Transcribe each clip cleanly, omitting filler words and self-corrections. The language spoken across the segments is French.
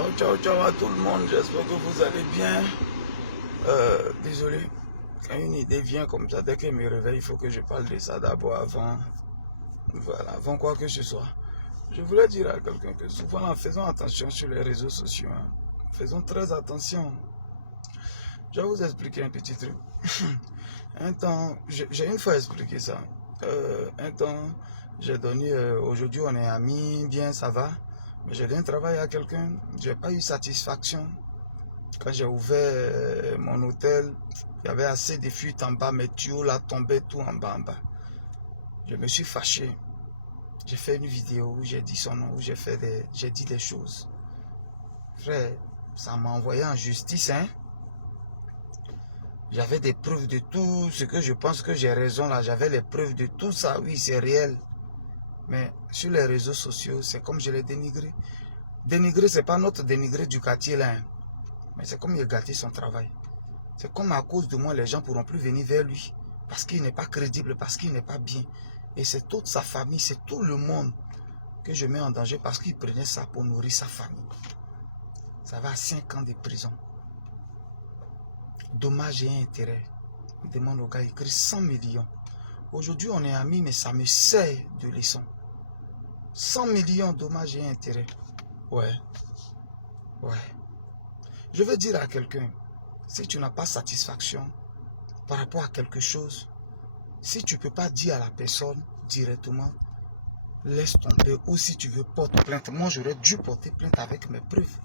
Ciao, ciao, ciao à tout le monde, j'espère que vous allez bien. Désolé, quand une idée vient comme ça, dès qu'elle me réveille, il faut que je parle de ça d'abord avant quoi que ce soit. Je voulais dire à quelqu'un que souvent, faisons attention sur les réseaux sociaux. Faisons très attention. Je vais vous expliquer un petit truc. Un temps, j'ai une fois expliqué ça. Un temps, j'ai donné, aujourd'hui on est amis, bien, ça va. Mais j'ai donné un travail à quelqu'un, j'ai pas eu satisfaction. Quand j'ai ouvert mon hôtel, il y avait assez de fuites en bas, mes tuyaux là tombaient tout en bas. Je me suis fâché. J'ai fait une vidéo où j'ai dit son nom, où j'ai dit des choses. Frère, ça m'a envoyé en justice, hein. J'avais des preuves de tout ce que je pense que j'ai raison là. J'avais les preuves de tout ça, oui, c'est réel. Mais sur les réseaux sociaux, c'est comme je l'ai dénigré. Dénigrer, c'est pas notre dénigré du quartier là, hein. Mais c'est comme il a gâté son travail. C'est comme à cause de moi, les gens ne pourront plus venir vers lui. Parce qu'il n'est pas crédible, parce qu'il n'est pas bien. Et c'est toute sa famille, c'est tout le monde que je mets en danger parce qu'il prenait ça pour nourrir sa famille. Ça va à 5 ans de prison. Dommage et intérêt. Il demande au gars, il écrit 100 millions. Aujourd'hui, on est amis, mais ça me sert de leçon. 100 millions, dommages et intérêts. Ouais. Je veux dire à quelqu'un, si tu n'as pas satisfaction par rapport à quelque chose, si tu ne peux pas dire à la personne directement, laisse tomber. Ou si tu veux porter plainte, moi j'aurais dû porter plainte avec mes preuves.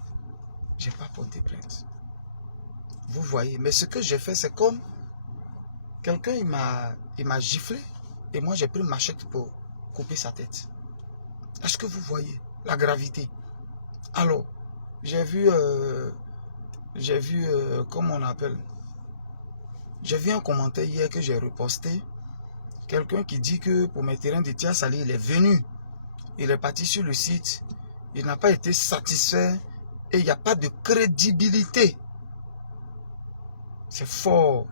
Je n'ai pas porté plainte. Vous voyez, mais ce que j'ai fait, c'est comme quelqu'un, il m'a giflé et moi j'ai pris une machette pour couper sa tête. Est-ce que vous voyez la gravité? Alors, j'ai vu, comment on appelle? J'ai vu un commentaire hier que j'ai reposté. Quelqu'un qui dit que pour mes terrains de Tia Salé, il est venu. Il est parti sur le site. Il n'a pas été satisfait. Et il n'y a pas de crédibilité. C'est fort.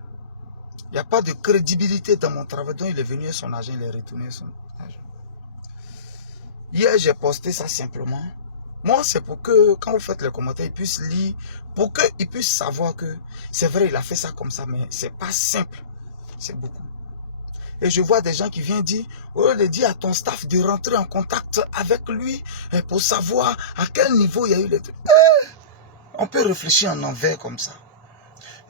Il n'y a pas de crédibilité dans mon travail. Donc il est venu et son agent, il est retourné son agent. Hier, j'ai posté ça simplement. Moi, c'est pour que, quand vous faites les commentaires, ils puissent lire, pour qu'ils puissent savoir que c'est vrai, il a fait ça comme ça, mais c'est pas simple. C'est beaucoup. Et je vois des gens qui viennent dire, au lieu de dire à ton staff de rentrer en contact avec lui pour savoir à quel niveau il y a eu les trucs. On peut réfléchir en envers comme ça.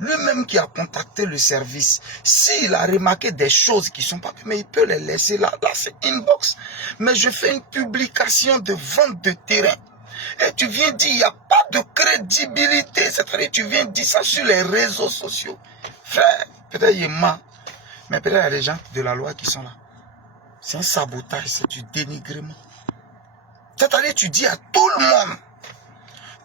Lui-même qui a contacté le service, s'il a remarqué des choses qui ne sont pas, mais il peut les laisser là. Là, c'est inbox. Mais je fais une publication de vente de terrain. Et tu viens dire, il n'y a pas de crédibilité. C'est-à-dire, tu viens dire ça sur les réseaux sociaux. Frère, peut-être il est mort. Mais peut-être il y a des gens de la loi qui sont là. C'est un sabotage, c'est du dénigrement. C'est-à-dire, tu dis à tout le monde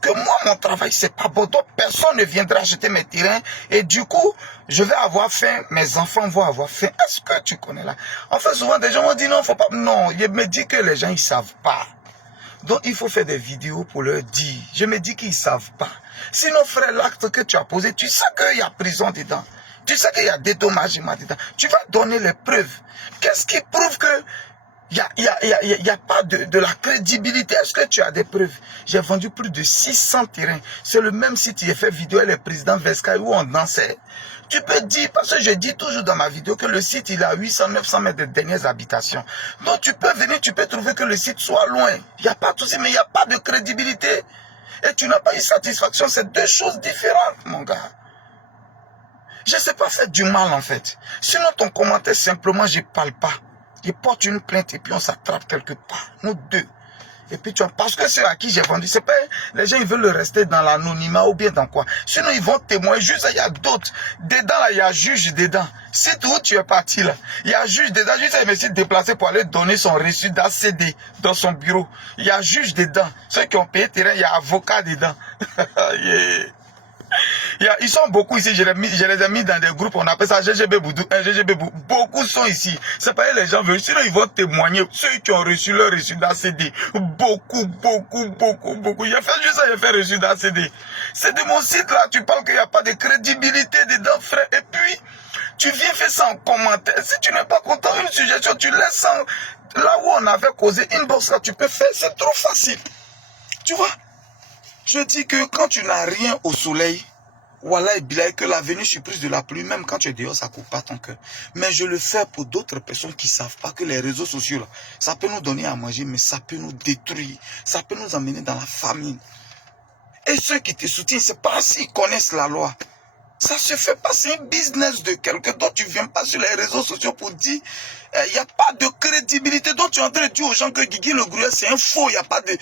que moi, mon travail, c'est pas bon. Donc, personne ne viendra acheter mes terrains. Et du coup, je vais avoir faim. Mes enfants vont avoir faim. Est-ce que tu connais là? En fait, souvent, des gens m'ont dit non, faut pas. Non, je me dis que les gens, ils savent pas. Donc, il faut faire des vidéos pour leur dire. Je me dis qu'ils savent pas. Sinon, frère, l'acte que tu as posé, tu sais qu'il y a prison dedans. Tu sais qu'il y a dédommagement dedans. Tu vas donner les preuves. Qu'est-ce qui prouve que il n'y a pas de la crédibilité? Est-ce que tu as des preuves? J'ai vendu plus de 600 terrains. C'est le même site, j'ai fait vidéo avec le président Vesca où on dansait. Tu peux dire, parce que je dis toujours dans ma vidéo que le site, il a 800-900 mètres de dernières habitations. Donc tu peux venir, tu peux trouver que le site soit loin. Il n'y a pas de souci, mais il n'y a pas de crédibilité. Et tu n'as pas eu satisfaction. C'est deux choses différentes, mon gars. Je ne sais pas faire du mal, en fait. Sinon, ton commentaire, simplement, je ne parle pas. Je porte une plainte et puis on s'attrape quelque part. Nous deux. Et puis tu vois, parce que c'est à qui j'ai vendu. C'est pas, les gens, ils veulent rester dans l'anonymat ou bien dans quoi. Sinon, ils vont témoigner. Juste, il y a d'autres. Dedans, là, il y a juge dedans. C'est où tu es parti, là. Il y a juge dedans. Juste, il s'est déplacé pour aller donner son reçu d'ACD dans son bureau. Il y a juge dedans. Ceux qui ont payé terrain, il y a avocat dedans. Yeah. Ils sont beaucoup ici, je les ai mis dans des groupes, on appelle ça GGB Boudou, GGB Boudou. Beaucoup sont ici. C'est pas les gens veulent, sinon ils vont témoigner. Ceux qui ont reçu leur reçu d'ACD. Beaucoup. J'ai fait juste ça, j'ai fait reçu d'ACD. C'est de mon site là, tu parles qu'il n'y a pas de crédibilité dedans, frère. Et puis, tu viens faire ça en commentaire. Si tu n'es pas content d'une suggestion, tu laisses ça là où on avait causé inbox là, tu peux faire, c'est trop facile. Tu vois? Je dis que quand tu n'as rien au soleil, voilà, et bien que la venue surprise de la pluie, même quand tu es dehors, ça ne coupe pas ton cœur. Mais je le fais pour d'autres personnes qui ne savent pas que les réseaux sociaux, là, ça peut nous donner à manger, mais ça peut nous détruire. Ça peut nous amener dans la famine. Et ceux qui te soutiennent, c'est pas s'ils connaissent la loi. Ça se fait pas, c'est un business de quelqu'un dont tu ne viens pas sur les réseaux sociaux pour dire, il n'y a pas de crédibilité. Donc tu es en train de dire aux gens que Guigui le Gruyère, c'est un faux, il n'y a pas de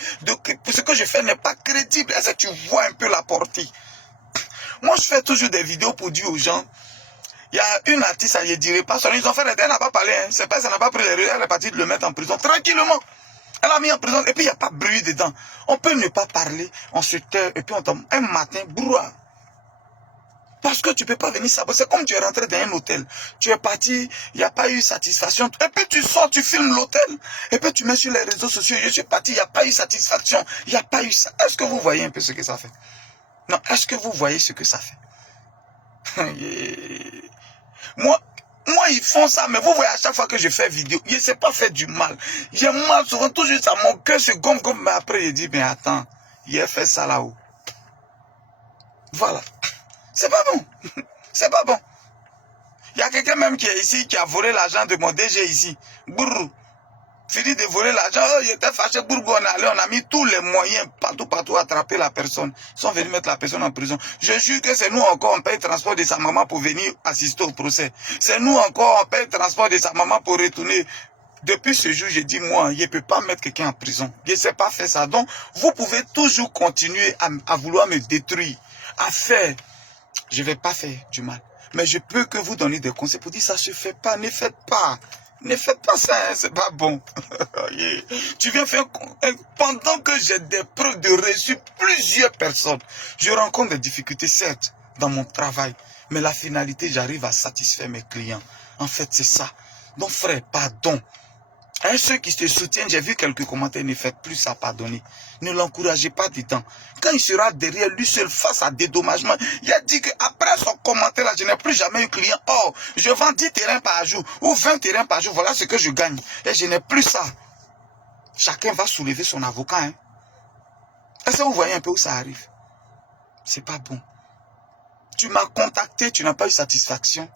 ce que je fais n'est pas crédible. Est-ce que tu vois un peu la portée? Moi, je fais toujours des vidéos pour dire aux gens, il y a une artiste, elle ne dirait pas son nom, ils ont fait, elle n'a pas parlé, hein. C'est pas, ça n'a pas pris les rues, elle est partie de le mettre en prison, tranquillement. Elle a mis en prison, et puis il n'y a pas de bruit dedans. On peut ne pas parler, on se tait, et puis on tombe un matin, brouhaha. Parce que tu ne peux pas venir savoir. C'est comme tu es rentré dans un hôtel. Tu es parti, il n'y a pas eu satisfaction. Et puis tu sors, tu filmes l'hôtel. Et puis tu mets sur les réseaux sociaux. Je suis parti, il n'y a pas eu satisfaction. Il n'y a pas eu ça. Est-ce que vous voyez un peu ce que ça fait? Non, est-ce que vous voyez ce que ça fait? Moi, ils font ça, mais vous voyez à chaque fois que je fais vidéo, je ne sais pas faire du mal. J'ai mal souvent, toujours ça, mon cœur se gonfle, mais après je dis, mais attends, il a fait ça là-haut. Voilà. C'est pas bon. C'est pas bon. Il y a quelqu'un même qui est ici, qui a volé l'argent de mon DG ici. Brrr. Fini de voler l'argent, oh, il était fâché, brrr, on est allé, on a mis tous les moyens, partout, attraper la personne. Ils sont venus mettre la personne en prison. Je jure que c'est nous encore, on paye le transport de sa maman pour venir assister au procès. C'est nous encore, on paye le transport de sa maman pour retourner. Depuis ce jour, je dis, moi, je ne peux pas mettre quelqu'un en prison. Je ne sais pas faire ça. Donc, vous pouvez toujours continuer à vouloir me détruire, à faire. Je ne vais pas faire du mal. Mais je peux que vous donner des conseils pour dire ça ne se fait pas, ne faites pas. Ne faites pas ça, hein, c'est pas bon. Tu viens faire... Pendant que j'ai des preuves de reçu plusieurs personnes, je rencontre des difficultés, certes, dans mon travail. Mais la finalité, j'arrive à satisfaire mes clients. En fait, c'est ça. Donc, frère, pardon. À ceux qui se soutiennent, j'ai vu quelques commentaires, ne faites plus ça pardonner. Ne l'encouragez pas dedans. Quand il sera derrière lui seul face à dédommagement, il a dit qu'après son commentaire là, je n'ai plus jamais eu client. Oh, je vends 10 terrains par jour ou 20 terrains par jour, voilà ce que je gagne. Et je n'ai plus ça. Chacun va soulever son avocat. Hein. Est-ce que vous voyez un peu où ça arrive? C'est pas bon. Tu m'as contacté, tu n'as pas eu satisfaction.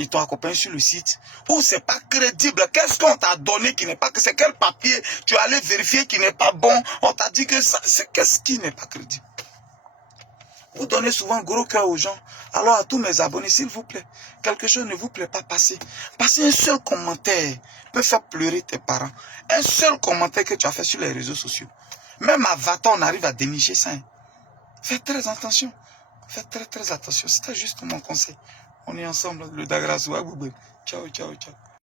Ils t'ont accompagné sur le site. Ou c'est pas crédible. Qu'est-ce qu'on t'a donné qui n'est pas... C'est quel papier tu es allé vérifier qui n'est pas bon. On t'a dit que ça... Qu'est-ce qui n'est pas crédible? Vous donnez souvent gros cœur aux gens. Alors à tous mes abonnés, s'il vous plaît, quelque chose ne vous plaît pas, passez. Passez un seul commentaire peut faire pleurer tes parents. Un seul commentaire que tu as fait sur les réseaux sociaux. Même à 20 ans, on arrive à dénicher ça. Hein. Faites très attention. Faites très attention. C'était juste mon conseil. On est ensemble, le Dagrasouak. Ciao, ciao, ciao.